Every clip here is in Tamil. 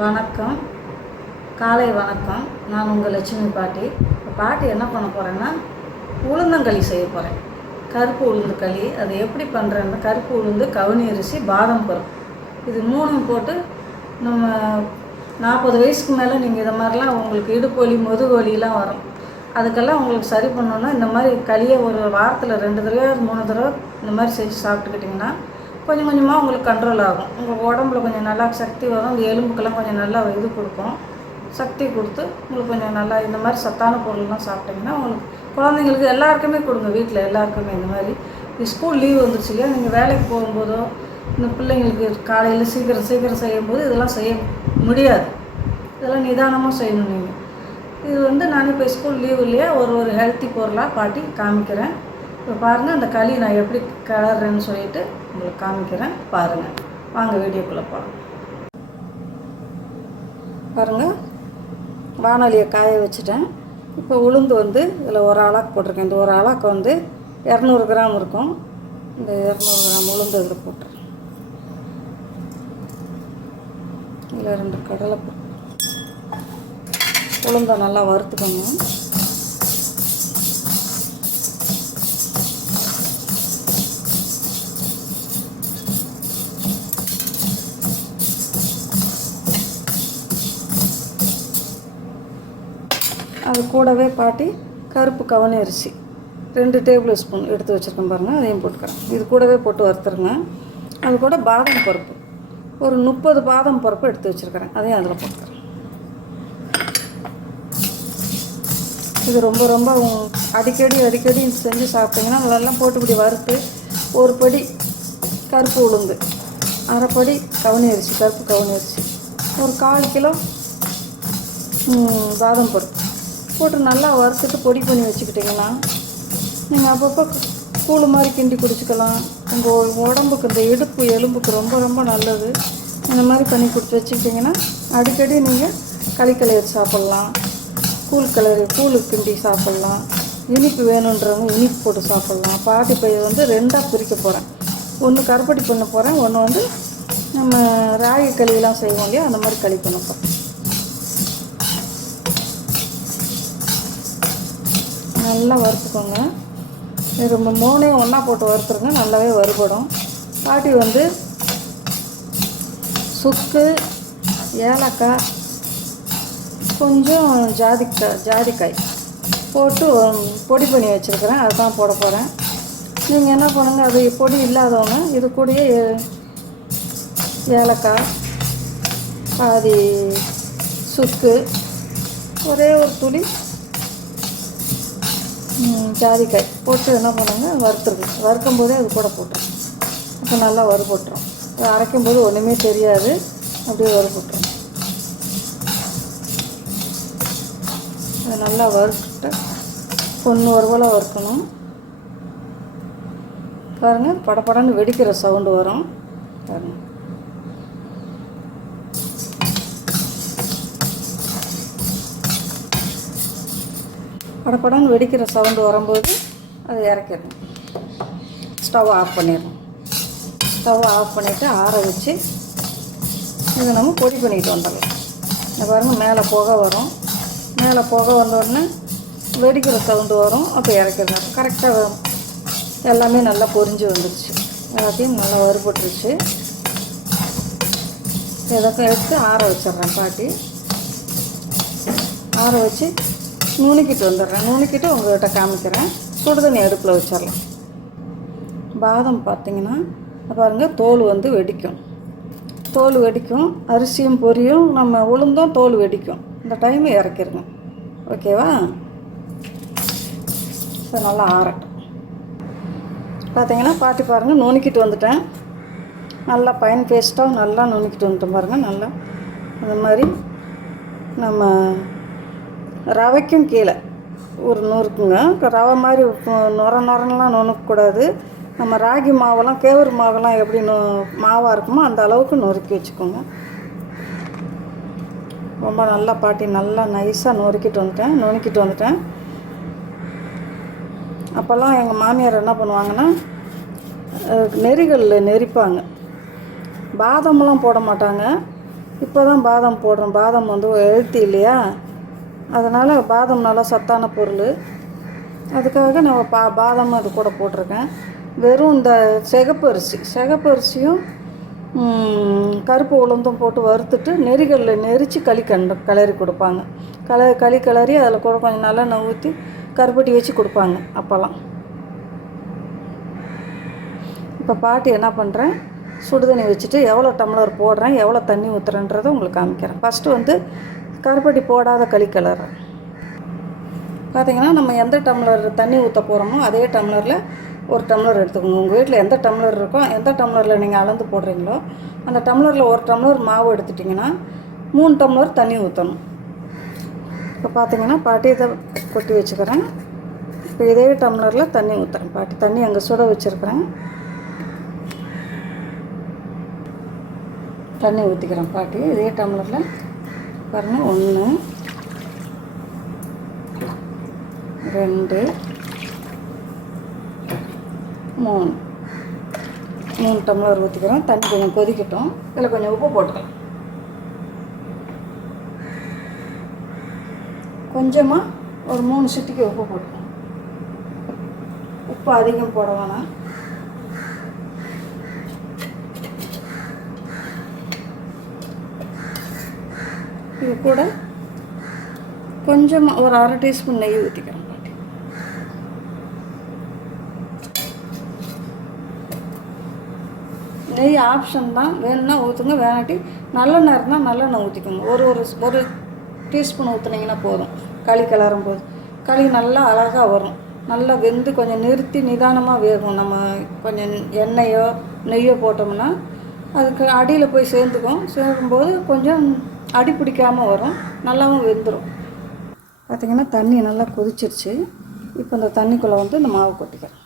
வணக்கம். காலை வணக்கம். நான் உங்கள் லட்சுமி பாட்டி. இப்போ பாட்டி என்ன பண்ண போகிறேன்னா உளுந்தங்களி செய்ய போகிறேன் கருப்பு உளுந்து களி அது எப்படி பண்ணுறேன்னா கருப்பு உளுந்து கவுனி அரிசி பாதம் பருப்பு. இது மூணும் போட்டு நம்ம நாற்பது வயசுக்கு மேலே நீங்கள் இதை மாதிரிலாம் உங்களுக்கு இடுப்பு வலி வரும். அதுக்கெல்லாம் உங்களுக்கு சரி பண்ணணுன்னா இந்த மாதிரி களியை ஒரு வாரத்தில் ரெண்டு தடவை மூணு தடவை இந்த மாதிரி செஞ்சு சாப்பிட்டுக்கிட்டிங்கன்னா கொஞ்சம் கொஞ்சமாக உங்களுக்கு கண்ட்ரோல் ஆகும். உங்கள் உடம்புல கொஞ்சம் நல்லா சக்தி வரும். இந்த எலும்புக்கெல்லாம் கொஞ்சம் நல்லா இது கொடுக்கும். சக்தி கொடுத்து உங்களுக்கு கொஞ்சம் நல்லா இந்த மாதிரி சத்தான பொருள்லாம் சாப்பிட்டிங்கன்னா உங்களுக்கு குழந்தைங்களுக்கு எல்லாருக்குமே கொடுங்க. வீட்டில் எல்லாருக்குமே இந்த மாதிரி. ஸ்கூல் லீவ் வந்துருச்சு இல்லையா? நீங்கள் வேலைக்கு போகும்போதோ இந்த பிள்ளைங்களுக்கு காலையில் சீக்கிரம் சீக்கிரம் செய்யும்போது இதெல்லாம் செய்ய முடியாது. இதெல்லாம் நிதானமாக செய்யணும் நீங்கள் இது வந்து நான் இப்போ ஸ்கூல் லீவ் இல்லையா? ஒரு ஒரு ஹெல்த்தி பொருளாக பாட்டி காமிக்கிறேன். இப்போ பாருங்கள் அந்த களி நான் எப்படி கலர்றேன்னு சொல்லிட்டு உங்களுக்கு காமிக்கிறேன். பாருங்கள் வாங்க வீடியோக்குள்ளே போகலாம் பாருங்கள் வானொலியை காய வச்சுட்டேன். இப்போ உளுந்து வந்து இதில் ஒரு ஆளாக்கு போட்டிருக்கேன். இந்த ஒரு ஆளாக்கு வந்து இரநூறு கிராம் இருக்கும். இந்த இரநூறு கிராம் உளுந்து இதில் போட்டுருக்கேன் இதில் ரெண்டு கடலை உளுந்தை நல்லா வறுத்துக்கணும் அது கூடவே பாட்டி கருப்பு கவனி அரிசி. ரெண்டு டேபிள் ஸ்பூன் எடுத்து வச்சுருக்கேன் பாருங்கள் அதையும் போட்டுக்கிறேன். இது கூடவே போட்டு வறுத்துருங்க. அது கூட பாதாம் பருப்பு. ஒரு முப்பது பாதாம் பருப்பு எடுத்து வச்சுருக்கிறேன். அதையும் அதில் போட்டுக்கிறேன். இது ரொம்ப ரொம்ப அடிக்கடி அடிக்கடி செஞ்சு சாப்பிட்டீங்கன்னா அதெல்லாம் போட்டு இப்படி வறுத்து ஒரு படி கருப்பு உளுந்து அரைப்படி கவனி அரிசி கருப்பு கவனி அரிசி. ஒரு கால் கிலோ பாதம் பாதாம் பருப்பு. போட்டு நல்லா வறுத்துட்டு பொடி பண்ணி வச்சுக்கிட்டிங்கன்னா நீங்கள் அப்பப்போ கூழ் மாதிரி கிண்டி குடிச்சுக்கலாம். உங்கள் உடம்புக்கு இந்த இடுப்பு எலும்புக்கு ரொம்ப ரொம்ப நல்லது. இந்த மாதிரி பண்ணி கொடுத்து வச்சுக்கிட்டிங்கன்னா அடிக்கடி நீங்கள் களிக்கலையர் சாப்பிட்லாம். கூழ் கலரி கூழ் கிண்டி சாப்பிட்லாம். இனிப்பு வேணுன்றவங்க இனிப்பு போட்டு சாப்பிட்லாம். பாட்டி பயிர் வந்து ரெண்டாக பிரிக்க போகிறேன் ஒன்று கருப்பட்டி பண்ண போகிறேன் ஒன்று வந்து நம்ம ராகி களியெல்லாம் செய்வோம் இல்லையா அந்த மாதிரி களி பண்ண போகிறேன் நல்லா வறுத்துக்கோங்க. இது ரொம்ப மூணையும் ஒன்றா போட்டு வறுத்துருங்க நல்லாவே வறுபடும். பாட்டி வந்து சுக்கு ஏலக்காய் கொஞ்சம் ஜாதிக்காய் ஜாதிக்காய் போட்டு பொடி பண்ணி வச்சுருக்கிறேன். அதுதான் போட போகிறேன் நீங்கள் என்ன பண்ணுங்கள் அது பொடி இல்லாதவங்க இது கூடயே ஏலக்காய் பாதி சுக்கு ஒரே ஒரு துளி ஜாதிக்காய் போட்டு என்ன பண்ணுங்க? வறுத்துருங்க வறுக்கும் போதே அது கூட போட்டுரும் அப்போ நல்லா வறுபட்டுரும். அது அரைக்கும் போது ஒன்றுமே தெரியாது. அப்படியே வறுபட்டுரும். அதை நல்லா வறுத்துட்டு பொண்ணு வறுவலாக வறுக்கணும். பாருங்கள் படப்படன்னு வெடிக்கிற சவுண்டு வரும். பாருங்கள் படப்படன்னு வெடிக்கிற சவுண்டு வரும்போது அதை இறக்கிடணும். ஸ்டவ் ஆஃப் பண்ணிடணும். ஸ்டவ் ஆஃப் பண்ணிவிட்டு ஆற வச்சு இதை நம்ம பொடி பண்ணிட்டு வந்துடலாம். இந்த பாருங்கள் மேலே புகை வரும். மேலே புகை வந்த உடனே வெடிக்கிற சவுண்டு வரும் அப்போ இறக்கிடணும் கரெக்டாக எல்லாமே நல்லா பொரிஞ்சு வந்துடுச்சு எல்லாத்தையும் நல்லா வறுபட்டுருச்சு. இதற்கு எடுத்து ஆற வச்சிடுறேன் பாட்டி. ஆற வச்சு நுணுக்கிட்டு வந்துடுறேன். நுணுக்கிட்டு உங்கள்கிட்ட காமிக்கிறேன். சுடு தண்ணி அடுப்பில் வச்சிடலாம். பாதம் பார்த்தீங்கன்னா பாருங்கள் தோல் வந்து வெடிக்கும். தோல் வெடிக்கும் அரிசியும் பொரியும் நம்ம உளுந்தும் தோல் வெடிக்கும். இந்த டைம் இறக்கிருங்க. ஓகேவா இப்போ நல்லா ஆறட்டும். பார்த்தீங்கன்னா பாட்டி பாருங்கள் நுணுக்கிட்டு வந்துட்டேன். நல்லா பயன் பேஸ்ட்டாக நல்லா நுணுக்கிட்டு வந்துட்டோம் பாருங்கள் நல்லா. அந்த மாதிரி நம்ம ரவைக்கும் கீழே. ஒரு நூறுக்குங்க. ரவை மாதிரி நுர நுரன்லாம் நுணுக்கக்கூடாது நம்ம ராகி மாவெல்லாம் கேவரு மாவெல்லாம் எப்படி நு மாவாக இருக்குமோ அந்த அளவுக்கு நொறுக்கி வச்சுக்கோங்க. ரொம்ப நல்லா பாட்டி நல்லா நைஸாக நொறுக்கிட்டு வந்துட்டேன். நுணுக்கிட்டு வந்துட்டேன். அப்போல்லாம் எங்கள் மாமியார் என்ன பண்ணுவாங்கன்னா நெறிகளில் நெரிப்பாங்க. பாதாமெல்லாம் போட மாட்டாங்க. இப்போ தான் பாதம் போடுறோம். பாதம் வந்து எழுத்து இல்லையா? அதனால் பாதம் நல்லா சத்தான பொருள். அதுக்காக நான் பா பாதம் அது கூட போட்டிருக்கேன். வெறும் இந்த சிகப்பு அரிசி. சிகப்பு அரிசியும் கருப்பு உளுந்தும் போட்டு வறுத்துட்டு நெறிகளில் நெரிச்சு களி கண்டு கிளறி கொடுப்பாங்க. கள களி கிளறி அதில் கூட கொஞ்சம் நல்லெண்ணெய் ஊற்றி கருப்பட்டி வச்சு கொடுப்பாங்க அப்போல்லாம். இப்போ பாட்டி என்ன பண்ணுறேன் சுடுதண்ணி வச்சுட்டு எவ்வளோ டம்ளர் போடுறேன் எவ்வளோ தண்ணி ஊற்றுறேன்றதை உங்களுக்கு காமிக்கிறேன். ஃபஸ்ட்டு வந்து கருப்பட்டி போடாத களி கலர். பார்த்தீங்கன்னா நம்ம எந்த டம்ளர் தண்ணி ஊற்ற போகிறோமோ அதே டம்ளரில் ஒரு டம்ளர் எடுத்துக்கோங்க. உங்கள் வீட்டில் எந்த டம்ளர் இருக்கோ எந்த டம்ளரில் நீங்கள் அளந்து போடுறீங்களோ அந்த டம்ளரில் ஒரு டம்ளர் மாவு எடுத்துட்டிங்கன்னா மூணு டம்ளர் தண்ணி ஊற்றணும் இப்போ பார்த்தீங்கன்னா பாட்டி இதை கொட்டி வச்சுக்கிறேன். இப்போ இதே டம்ளரில் தண்ணி ஊற்றுறேன் பாட்டி தண்ணி அங்கே சுட வச்சுருக்கிறேன். தண்ணி ஊற்றிக்கிறேன் பாட்டி. இதே டம்ளரில் பாருங்கள் ஒன்று ரெண்டு மூணு. மூணு டம்ளர் ஊற்றிக்கிறோம் தண்ணி கொஞ்சம் கொதிக்கட்டும். இதில் கொஞ்சம் உப்பு போட்டுக்கலாம். கொஞ்சமாக ஒரு மூணு சிட்டிக்கு உப்பு போட்டுக்கலாம். உப்பு அதிகம் போட வேணாம். இது கூட கொஞ்சமாக ஒரு அரை டீஸ்பூன் நெய் ஊற்றிக்கிறேன் பாட்டி நெய் ஆப்ஷன் தான். வேணும்னா ஊற்றுங்க வேணாட்டி நல்லெண்ணெய் இருந்தால் நல்லெண்ணெய் ஊற்றிக்கோங்க ஒரு ஒரு ஒரு டீஸ்பூன் ஊற்றுனீங்கன்னா போதும். களி கிளறும் போது. களி நல்லா அழகாக வரும். நல்லா வெந்து கொஞ்சம் நிறுத்தி நிதானமாக வேகும். நம்ம கொஞ்சம் எண்ணெயோ நெய்யோ போட்டோம்னா அதுக்கு அடியில் போய் சேர்ந்துக்கும். சேரும்போது கொஞ்சம் அடி பிடிக்காமல் வரும் நல்லாவும் வெந்துடும் பார்த்திங்கன்னா தண்ணி நல்லா கொதிச்சிருச்சு. இப்போ இந்த தண்ணிக்குள்ளே வந்து இந்த மாவு கொட்டிக்கிறேன்.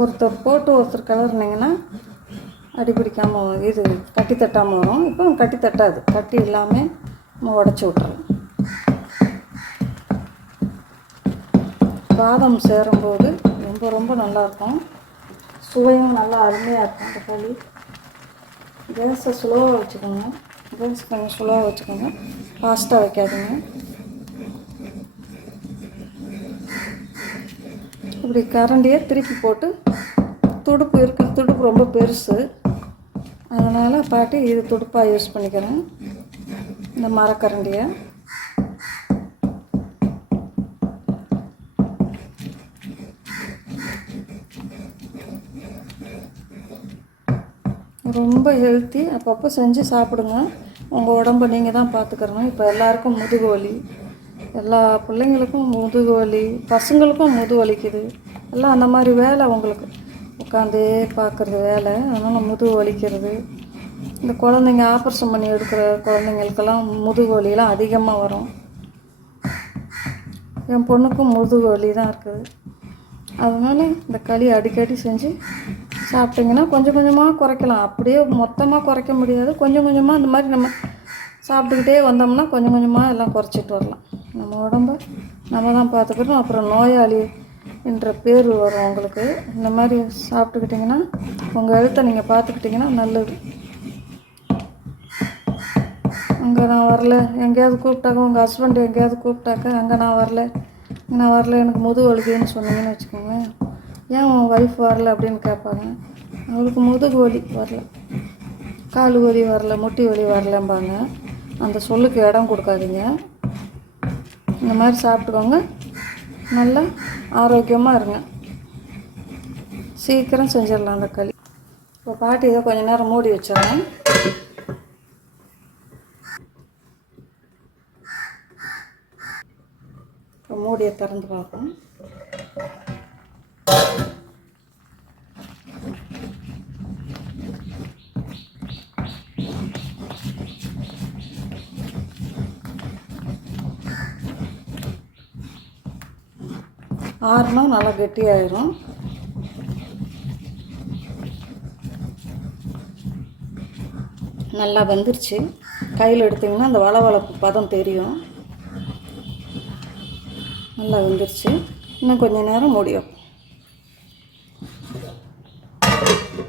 ஒருத்தர் போட்டு ஒருத்தர் கிளறுனீங்கன்னா அடி பிடிக்காமல் இது கட்டி தட்டாமல் வரும். இப்போ கட்டி தட்டாது. கட்டி இல்லாமல் நம்ம உடச்சி விட்றலாம் பாதம் சேரும்போது ரொம்ப ரொம்ப நல்லாயிருக்கும் சுவையும் நல்லா அருமையாக இருக்கும் இந்த கோழி. கேஸை ஸ்லோவாக வச்சுக்கோங்க. கேஸ் கொஞ்சம் ஸ்லோவாக வச்சுக்கோங்க. ஃபாஸ்ட்டாக வைக்காதுங்க. இப்படி கரண்டியை திருப்பி போட்டு துடுப்பு இருக்குது துடுப்பு ரொம்ப பெருசு. அதனால் பாட்டி இது துடுப்பாக யூஸ் பண்ணிக்கிறேன். இந்த மரக்கரண்டியை. ரொம்ப ஹெல்த்தி அப்பப்போ செஞ்சு சாப்பிடுங்க. உங்கள் உடம்ப நீங்கள் தான் பார்த்துக்கிறணும் இப்போ எல்லாருக்கும் முதுகு வலி எல்லா பிள்ளைங்களுக்கும் முதுகு வலி பசங்களுக்கும் முது வலிக்குது. எல்லாம் அந்த மாதிரி வேலை உங்களுக்கு உட்காந்தே பார்க்குறது வேலை. அதனால் முதுகு வலிக்கிறது. இந்த குழந்தைங்க ஆப்ரேஷன் பண்ணி எடுக்கிற குழந்தைங்களுக்கெல்லாம் முதுகு வலியெல்லாம் அதிகமாக வரும். என் பொண்ணுக்கும் முதுகு வலி தான் இருக்குது. அதனால் இந்த களி அடிக்கடி செஞ்சு சாப்பிட்டிங்கன்னா கொஞ்சம் கொஞ்சமாக குறைக்கலாம். அப்படியே மொத்தமாக குறைக்க முடியாது. கொஞ்சம் கொஞ்சமாக இந்த மாதிரி நம்ம சாப்பிட்டுக்கிட்டே வந்தோம்னா கொஞ்சம் கொஞ்சமாக எல்லாம் குறைச்சிட்டு வரலாம். நம்ம உடம்ப நம்ம தான் பார்த்துக்கணும். அப்புறம் நோயாளி என்ற பேர் வரும் உங்களுக்கு. இந்த மாதிரி சாப்பிட்டுக்கிட்டிங்கன்னா உங்கள் எழுத்தை நீங்கள் பார்த்துக்கிட்டிங்கன்னா நல்லது. அங்கே நான் வரல. எங்கேயாவது கூப்பிட்டாக்க உங்கள் ஹஸ்பண்ட் எங்கேயாவது கூப்பிட்டாக்க அங்கே நான் வரல. நான் வரல எனக்கு முதுகு வலிக்குதுன்னு சொன்னீங்கன்னு வச்சுக்கோங்க. ஏன் உன் ஒய்ஃப் வரல அப்படின்னு கேட்பாங்க. அவளுக்கு முதுகு வலி வரல. கால் வலி வரல முட்டி வலி வரலம்பாங்க. அந்த சொல்லுக்கு இடம் கொடுக்காதீங்க. இந்த மாதிரி சாப்பிட்டுக்கோங்க. நல்லா ஆரோக்கியமாக இருங்க. சீக்கிரம் செஞ்சிடலாம் அந்த களி. இப்போ பாட்டி இதை கொஞ்சம் நேரம் மூடி வச்சிடலாம். இப்போ மூடியை திறந்து பார்ப்போம். ஆறுனா நல்லா கெட்டியாயிரும். நல்லா வெந்துருச்சு. கையில் எடுத்திங்கன்னா அந்த வளவளப்பு பதம் தெரியும். நல்லா வெந்துருச்சு. இன்னும் கொஞ்சம் நேரம் முடியும்.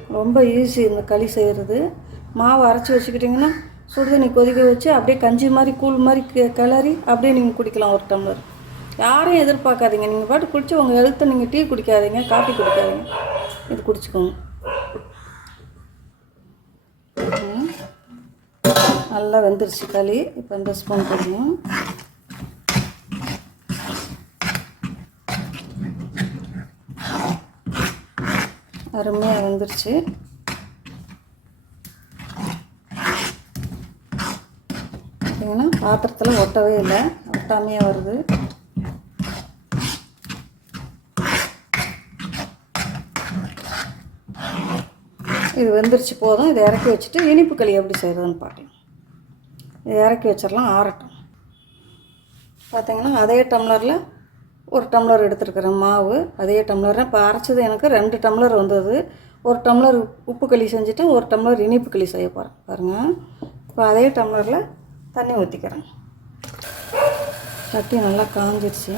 ரொம்ப ஈஸி இந்த களி செய்கிறது மாவு அரைச்சி வச்சுக்கிட்டிங்கன்னா சுடுதண்ணி கொதிக்க வச்சு அப்படியே கஞ்சி மாதிரி கூழ் மாதிரி கி- கிளறி அப்படியே நீங்கள் குடிக்கலாம் ஒரு டம்ளர். யாரையும் எதிர்பார்க்காதீங்க. நீங்கள் பாட்டு குடிச்சு உங்கள் ஹெல்த்தை நீங்கள் டீ குடிக்காதீங்க காஃபி குடிக்காதீங்க. இது குடிச்சுக்கோங்க. நல்லா வெந்துருச்சு களி. இப்போ இந்த ஸ்பூன் போடணும். அருமையாக வந்துருச்சு. பார்த்தீங்கன்னா பாத்திரத்தில் ஒட்டவே இல்லை. ஒட்டாமையே வருது. இது வெந்துருச்சு போதும் இதை இறக்கி வச்சுட்டு இனிப்பு களி எப்படி செய்கிறதுன்னு பார்க்கலாம் இதை இறக்கி வச்சிடலாம் ஆறட்டும். பார்த்தீங்கன்னா அதே டம்ளரில் ஒரு டம்ளர் எடுத்துருக்குறேன் மாவு. அதே டம்ளர் இப்போ அரைச்சது எனக்கு ரெண்டு டம்ளர் வந்தது. ஒரு டம்ளர் உப்பு களி செஞ்சுட்டு ஒரு டம்ளர் இனிப்பு களி செய்ய போகிறேன் பாருங்கள் இப்போ அதே டம்ளரில் தண்ணி ஊற்றிக்கிறேன் சட்டி நல்லா காஞ்சிருச்சு.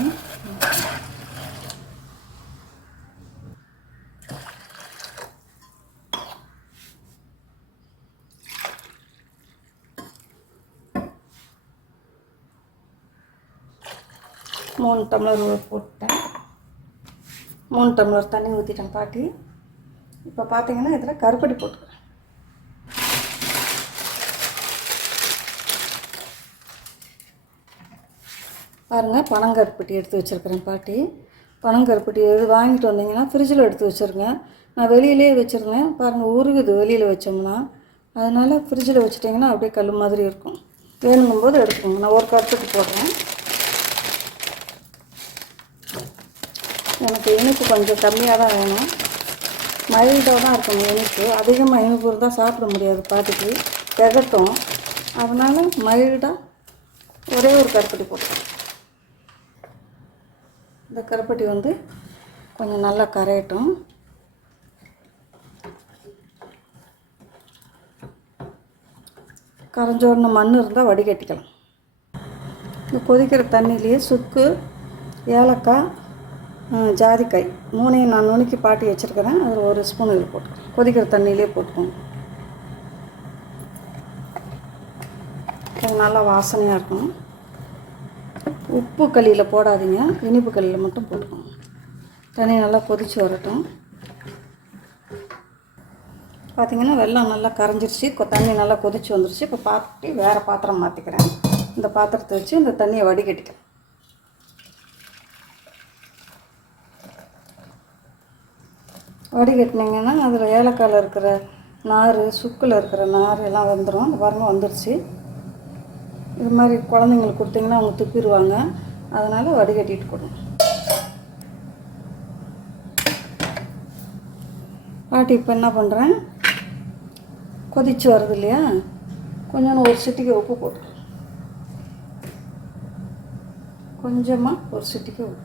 மூணு டம்ளர் போட்டேன். மூணு டம்ளர் தண்ணி ஊற்றிட்டேன் பாட்டி. இப்போ பார்த்தீங்கன்னா இதில் கருப்பட்டி போட்டுக்கிறேன். பாருங்கள் பனங்கருப்பட்டி எடுத்து வச்சுருக்கிறேன் பாட்டி. பனங்கருப்பட்டி எது வாங்கிட்டு வந்தீங்கன்னா ஃப்ரிட்ஜில் எடுத்து வச்சுருங்க. நான் வெளியிலே வச்சுருந்தேன். பாருங்கள் உருகுது வெளியில் வச்சோம்னா. அதனால் ஃப்ரிட்ஜில் வச்சுட்டிங்கன்னா அப்படியே கல் மாதிரி இருக்கும். வேணுங்கும்போது எடுத்துக்கோங்க. நான் ஒரு கருத்துக்கு போடுறேன். எனக்கு இனிப்பு கொஞ்சம் கம்மியாக தான் வேணும். மைல்டாக தான் இருக்கணும் இனிப்பு. அதிகமாக இனிப்பு இருந்தால் சாப்பிட முடியாது பாட்டுக்கு. திகட்டும் அதனால் மைல்டாக ஒரே ஒரு கருப்பட்டி போட்டுக்கிறேன் இந்த கருப்பட்டி வந்து கொஞ்சம் நல்லா கரையட்டும். கரைஞ்சோடன மண் இருந்தால் வடிகட்டிக்கலாம். இந்த கொதிக்கிற தண்ணியிலேயே சுக்கு ஏலக்காய் ஜாதிக்காய். மூணையும் நான் நுணுக்கி பாட்டி வச்சுருக்கிறேன். அதில் ஒரு ஸ்பூன் இதில் போட்டு. கொதிக்கிற தண்ணியிலே போட்டுக்கோங்க. நல்லா வாசனையாக இருக்கும் உப்பு களியில் போடாதீங்க. இனிப்பு களியில் மட்டும் போட்டுக்கோங்க. தண்ணி நல்லா கொதிச்சு வரட்டும். பார்த்தீங்கன்னா வெள்ளம் நல்லா கரைஞ்சிருச்சு. கொ- தண்ணி நல்லா கொதிச்சு வந்துருச்சு. இப்போ பாட்டி வேறு பாத்திரம் மாற்றிக்கிறேன் இந்த பாத்திரத்தை வச்சு இந்த தண்ணியை வடிகட்டிக்கிறேன். வடிகட்டினீங்கன்னா அதில் ஏலக்காயில் இருக்கிற நார் சுக்கில் இருக்கிற நார் எல்லாம் வந்துடும் பாருங்க வந்துருச்சு. இது மாதிரி குழந்தைங்களுக்கு கொடுத்தீங்கன்னா அவங்க துப்பிடுவாங்க. அதனால் வடிகட்டிட்டு கொடுங்க பாட்டி இப்போ என்ன பண்ணுறேன் கொதிச்சு வருது இல்லையா? கொஞ்சம் ஒரு சிட்டிக்கு உப்பு போட்டு. கொஞ்சமாக ஒரு சிட்டிக்கு உப்பு.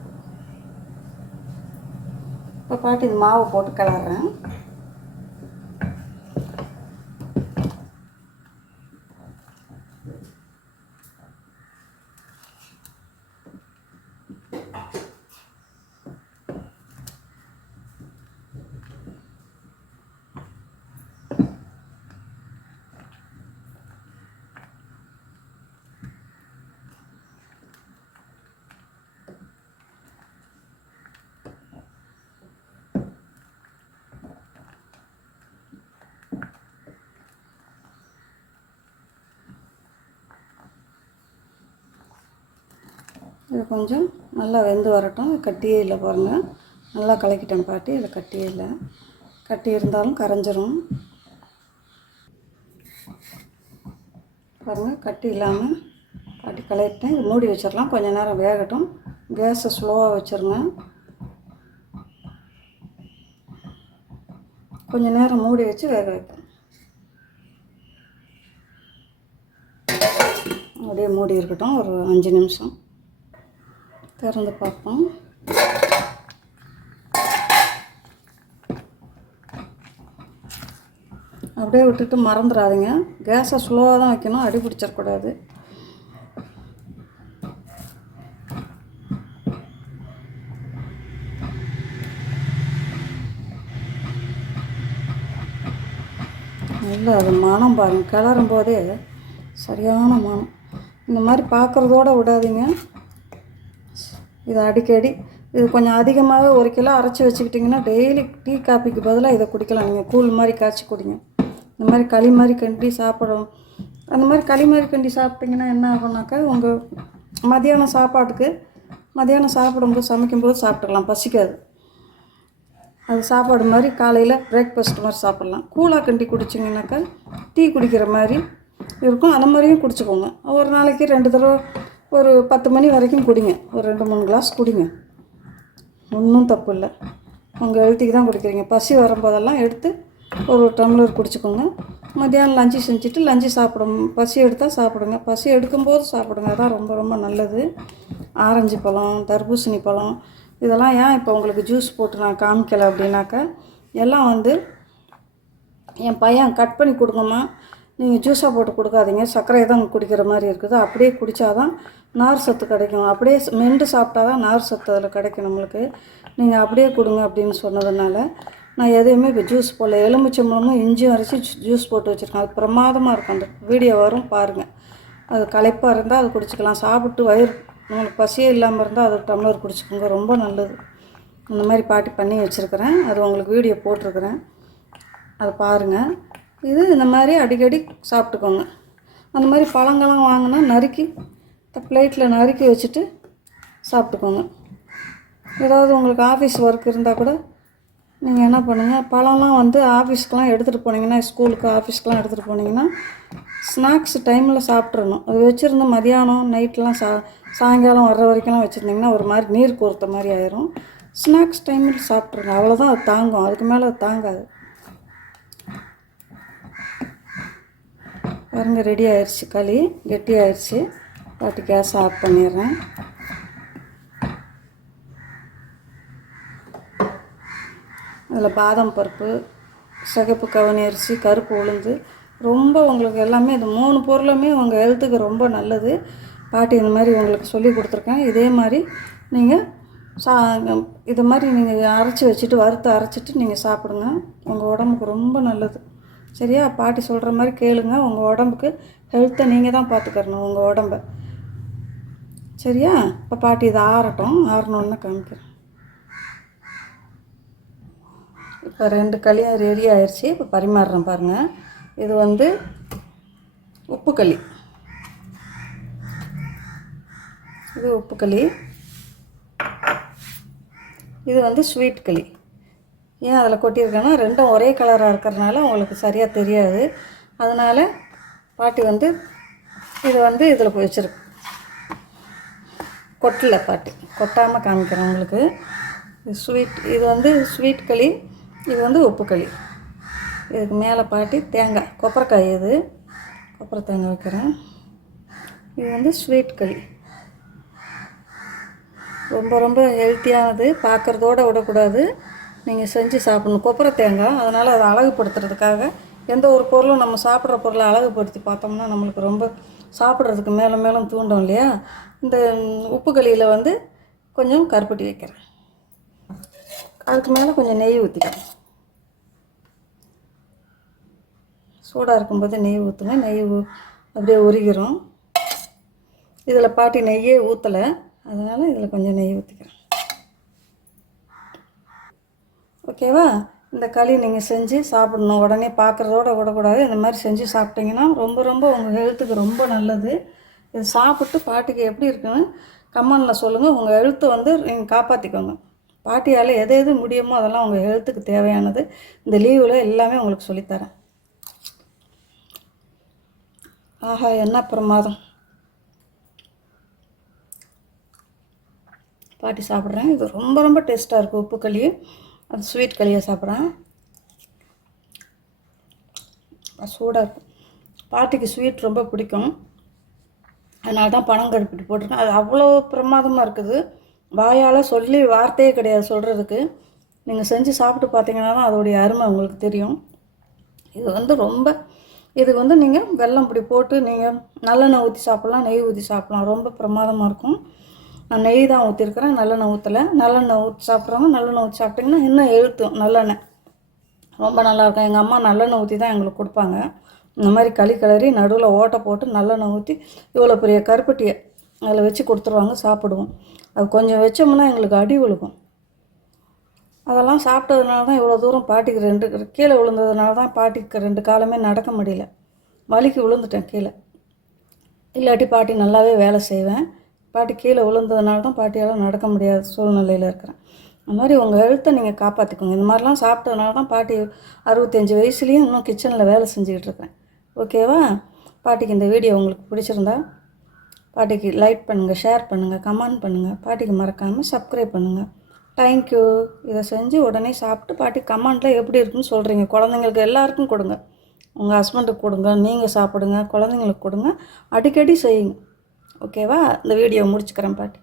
இப்போ பாட்டு இது மாவு போட்டு கிளறேன். இது கொஞ்சம் நல்லா வெந்து வரட்டும். கட்டியே இல்லை பாருங்கள் நல்லா கலக்கிட்டேன் பாட்டி. இதை கட்டியே இல்லை. கட்டி இருந்தாலும் கரைஞ்சிரும். பாருங்கள் கட்டி இல்லாமல் பாட்டி கலக்கிட்டேன். இது மூடி வச்சிடலாம். கொஞ்சம் நேரம் வேகட்டும். கேஸை ஸ்லோவாக வச்சுருங்க. கொஞ்சம் நேரம் மூடி வச்சு வேக வைப்பேன் அப்படியே மூடி இருக்கட்டும். ஒரு அஞ்சு நிமிஷம். திறந்து பார்ப்போம். அப்படியே விட்டுட்டு மறந்துடாதீங்க. கேஸை ஸ்லோவாக தான் வைக்கணும் அடி பிடிச்சிடக்கூடாது. இல்லை அது மனம் பாருங்கள் கிளறும் போதே சரியான மனம். இந்த மாதிரி பார்க்குறதோட விடாதீங்க. இது அடிக்கடி. இது கொஞ்சம் அதிகமாகவே ஒரு கிலோ அரைச்சி வச்சுக்கிட்டிங்கன்னா டெய்லி டீ காப்பிக்கு பதிலாக இதை குடிக்கலாம். நீங்கள் கூழ் மாதிரி காய்ச்சி குடிங்க. இந்த மாதிரி களி மாதிரி கண்டி சாப்பிடும் அந்த மாதிரி களி மாதிரி கண்டி சாப்பிட்டிங்கன்னா என்ன ஆகும்னாக்கா உங்கள் மதியானம் சாப்பாட்டுக்கு மதியானம் சாப்பிடும்போது சமைக்கும்போது சாப்பிட்டுக்கலாம். பசிக்காது. அது சாப்பாடு மாதிரி காலையில் பிரேக்ஃபாஸ்ட் மாதிரி சாப்பிட்லாம். கூழாக கண்டி குடிச்சிங்கனாக்கா டீ குடிக்கிற மாதிரி இருக்கும். அந்த மாதிரியும் குடிச்சுக்கோங்க. ஒரு நாளைக்கு ரெண்டு தடவை ஒரு பத்து மணி வரைக்கும் குடிங்க. ஒரு ரெண்டு மூணு கிளாஸ் குடிங்க. ஒன்றும் தப்பு இல்லை. உங்கள் எழுத்துக்கு தான் குடிக்கிறீங்க. பசி வரும்போதெல்லாம் எடுத்து ஒரு டம்ளர் குடிச்சுக்கோங்க. மத்தியானம் லஞ்சு செஞ்சுட்டு லஞ்சு சாப்பிடும் பசி எடுத்தால் சாப்பிடுங்க. பசி எடுக்கும்போது சாப்பிடுங்க. அதான் ரொம்ப ரொம்ப நல்லது. ஆரஞ்சு பழம் தர்பூசணி பழம் இதெல்லாம் ஏன் இப்போ உங்களுக்கு ஜூஸ் போட்டு நான் காமிக்கலை அப்படின்னாக்கா எல்லாம் வந்து என் பையன் கட் பண்ணி கொடுங்கம்மா. நீங்கள் ஜூஸாக போட்டு கொடுக்காதீங்க. சர்க்கரை தான் குடிக்கிற மாதிரி இருக்குது. அப்படியே குடித்தாதான் நார் சத்து கிடைக்கும். அப்படியே மென்று சாப்பிட்டா தான் நார் சத்து அதில் கிடைக்கும் நம்மளுக்கு. நீங்கள் அப்படியே கொடுங்க அப்படின்னு சொன்னதுனால நான் எதையுமே இப்போ ஜூஸ் போடல. எலுமிச்சம்பழமும் இஞ்சியும் அரைச்சி ஜூஸ் போட்டு வச்சுருக்கேன். அது பிரமாதமாக இருக்கும். அந்த வீடியோ வரும் பாருங்கள் அது களைப்பாக இருந்தால் அது குடிச்சிக்கலாம். சாப்பிட்டு வயிறு உங்களுக்கு பசியே இல்லாமல் இருந்தால் அது டம்ளர் குடிச்சிக்கோங்க. ரொம்ப நல்லது. இந்த மாதிரி பாட்டி பண்ணி வச்சுருக்கிறேன். அது உங்களுக்கு வீடியோ போட்டிருக்கிறேன். அதை பாருங்கள் இது இந்த மாதிரி அடிக்கடி சாப்பிட்டுக்கோங்க. அந்த மாதிரி பழங்கள்லாம் வாங்கினா நறுக்கி பிளேட்டில் நறுக்கி வச்சுட்டு சாப்பிட்டுக்கோங்க. ஏதாவது உங்களுக்கு ஆஃபீஸ் ஒர்க் இருந்தால் கூட நீங்கள் என்ன பண்ணுங்கள் பழம்லாம் வந்து ஆஃபீஸ்க்கெலாம் எடுத்துகிட்டு போனீங்கன்னா ஸ்கூலுக்கு ஆஃபீஸ்க்கெலாம் எடுத்துகிட்டு போனீங்கன்னா ஸ்நாக்ஸ் டைமில் சாப்பிட்றணும் அது வச்சுருந்து மதியானம் நைட்லாம் சா சாயங்காலம் வர்ற வரைக்கும்லாம் வச்சுருந்தீங்கன்னா ஒரு மாதிரி நீர் கோர்த்த மாதிரி ஆயிரும். ஸ்நாக்ஸ் டைமில் சாப்பிட்ருங்க அவ்வளோதான் அது தாங்கும். அதுக்கு மேலே அது தாங்காது. பாருங்கள் ரெடி ஆயிடுச்சு களி கெட்டி ஆயிடுச்சு பாட்டி கேஸ் ஆஃப் பண்ணிடுறேன். அதில் பாதாம் பருப்பு சிகப்பு கவனி அரிசி கருப்பு உளுந்து ரொம்ப உங்களுக்கு எல்லாமே இது மூணு பொருளுமே உங்கள் ஹெல்த்துக்கு ரொம்ப நல்லது. பாட்டி இந்த மாதிரி உங்களுக்கு சொல்லி கொடுத்துருக்கேன். இதே மாதிரி நீங்கள் சா இது மாதிரி நீங்கள் அரைச்சி வச்சுட்டு வறுத்து அரைச்சிட்டு நீங்கள் சாப்பிடுங்க. உங்கள் உடம்புக்கு ரொம்ப நல்லது. சரியா? பாட்டி சொல்கிற மாதிரி கேளுங்க. உங்கள் உடம்புக்கு ஹெல்த்தை நீங்கள் தான் பார்த்துக்கறணும் உங்கள் உடம்ப. சரியா? இப்போ பாட்டி இதை ஆறட்டும். ஆறணுன்னு காமிக்கிறேன். இப்போ ரெண்டு களியும் ரெடி ஆயிடுச்சு இப்போ பரிமாறுறேன் பாருங்கள் இது வந்து உப்பு களி. இது உப்பு களி. இது வந்து ஸ்வீட் களி. ஏன் அதில் கொட்டியிருக்கேன்னா ரெண்டும் ஒரே கலராக இருக்கிறதுனால உங்களுக்கு சரியாக தெரியாது. அதனால் பாட்டி வந்து இது வந்து இதில் போய் கொட்டல பாட்டி. கொட்டாமல் காமிக்கிறேன் உங்களுக்கு. ஸ்வீட் இது வந்து ஸ்வீட் களி இது வந்து உப்பு களி. இதுக்கு மேலே பாட்டி தேங்காய் கொப்பரைக்காய் இது. கொப்பரை தேங்காய் வைக்கிறேன். இது வந்து ஸ்வீட் களி. ரொம்ப ரொம்ப ஹெல்த்தியானது பார்க்குறதோட விடக்கூடாது. நீங்கள் செஞ்சு சாப்பிடணும். கொப்பரை தேங்காய் அதனால் அதை அழகுபடுத்துறதுக்காக எந்த ஒரு பொருளும் நம்ம சாப்பிட்ற பொருளை அழகுபடுத்தி பார்த்தோம்னா நம்மளுக்கு ரொம்ப சாப்பிட்றதுக்கு மேலே மேலும் தூண்டும் இல்லையா? இந்த உப்பு களியில் வந்து கொஞ்சம் கருப்பட்டி வைக்கிறேன். அதுக்கு மேலே கொஞ்சம் நெய் ஊற்றிக்கிறேன் சூடாக இருக்கும்போது நெய் ஊற்றுங்க நெய் அப்படியே உருகிறோம் இதில் பாட்டி நெய்யே ஊற்றலை அதனால் இதில் கொஞ்சம் நெய் ஊற்றிக்கிறேன் ஓகேவா? இந்த களி நீங்கள் செஞ்சு சாப்பிடணும். உடனே பார்க்குறதோட விடக்கூடாது. இந்த மாதிரி செஞ்சு சாப்பிட்டீங்கன்னா ரொம்ப ரொம்ப உங்கள் ஹெல்த்துக்கு ரொம்ப நல்லது. இது சாப்பிட்டு பாட்டிக்கு எப்படி இருக்குன்னு கமெண்டில் சொல்லுங்கள் உங்கள் ஹெல்த்தை வந்து நீங்கள் காப்பாற்றிக்கோங்க பாட்டியால் எது எது முடியுமோ அதெல்லாம் உங்கள் ஹெல்த்துக்கு தேவையானது. இந்த லீவில் எல்லாமே உங்களுக்கு சொல்லித்தரேன். ஆஹா என்ன பிரமாதம். பாட்டி சாப்பிட்றேன். இது ரொம்ப ரொம்ப டேஸ்ட்டாக இருக்குது உப்பு களி. அது ஸ்வீட் களியாக சாப்பிட்றேன். சூடாக இருக்கும். பாட்டிக்கு ஸ்வீட் ரொம்ப பிடிக்கும். அதனால தான் பணம் போட்டிருக்கேன். அது அவ்வளோ பிரமாதமாக இருக்குது. வாயால் சொல்லி வார்த்தையே கிடையாது சொல்கிறதுக்கு நீங்கள் செஞ்சு சாப்பிட்டு பார்த்தீங்கன்னா தான் அதோடைய அருமை உங்களுக்கு தெரியும். இது வந்து ரொம்ப இதுக்கு வந்து நீங்கள் வெல்லம் இப்படி போட்டு நீங்கள் நல்லெண்ணெய் ஊற்றி சாப்பிட்லாம் நெய் ஊற்றி சாப்பிட்லாம். ரொம்ப பிரமாதமாக இருக்கும். நான் நெய் தான் ஊற்றிருக்கிறேன் நல்லெண்ணெய் ஊற்றலை நல்லெண்ணெய் ஊற்றி சாப்பிட்றவங்க நல்லெண்ணெய் ஊற்றி சாப்பிட்டிங்கன்னா இன்னும் எழுத்தும் நல்லெண்ணெய். ரொம்ப நல்லாயிருக்கும் எங்கள் அம்மா நல்லெண்ணெய் ஊற்றி தான் எங்களுக்கு கொடுப்பாங்க. இந்த மாதிரி களி கிளறி நடுவில் ஓட்டை போட்டு நல்லெண்ணெய் ஊற்றி இவ்வளோ பெரிய கருப்பட்டியை அதில் வச்சு கொடுத்துருவாங்க சாப்பிடுவோம். அது கொஞ்சம் வச்சோம்னா எங்களுக்கு அடி விழுகும். அதெல்லாம் சாப்பிட்டதுனால தான் இவ்வளோ தூரம் பாட்டிக்கு ரெண்டு கீழே விழுந்ததுனால தான் பாட்டிக்கு ரெண்டு காலமே நடக்க முடியல. வலிக்கு விழுந்துட்டேன் கீழே. இல்லாட்டி பாட்டி நல்லாவே வேலை செய்வேன். பாட்டி கீழே விழுந்ததுனால தான் பாட்டியால் நடக்க முடியாத சூழ்நிலையில் இருக்கிறேன். அந்த மாதிரி உங்கள் ஹெல்த்தை நீங்கள் காப்பாற்றிக்கோங்க இந்த மாதிரிலாம் சாப்பிட்டதுனால தான் பாட்டி அறுபத்தஞ்சி வயசுலேயும் இன்னும் கிச்சனில் வேலை செஞ்சுக்கிட்டு இருக்கிறேன். ஓகேவா பாட்டிக்கு இந்த வீடியோ உங்களுக்கு பிடிச்சிருந்தா பாட்டிக்கு லைக் பண்ணுங்கள் ஷேர் பண்ணுங்கள் கமெண்ட் பண்ணுங்கள் பாட்டிக்கு மறக்காமல் சப்ஸ்கிரைப் பண்ணுங்கள் தேங்க்யூ இதை செஞ்சு உடனே சாப்பிட்டு பாட்டி கமெண்ட்டில் எப்படி இருக்குன்னு சொல்கிறீங்க குழந்தைங்களுக்கு எல்லாருக்கும் கொடுங்க. உங்கள் ஹஸ்பண்டுக்கு கொடுங்க நீங்கள் சாப்பிடுங்க குழந்தைங்களுக்கு கொடுங்க. அடிக்கடி செய்யுங்க. ஓகேவா? இந்த வீடியோ முடிச்சுக்கிறேன் பாட்டு.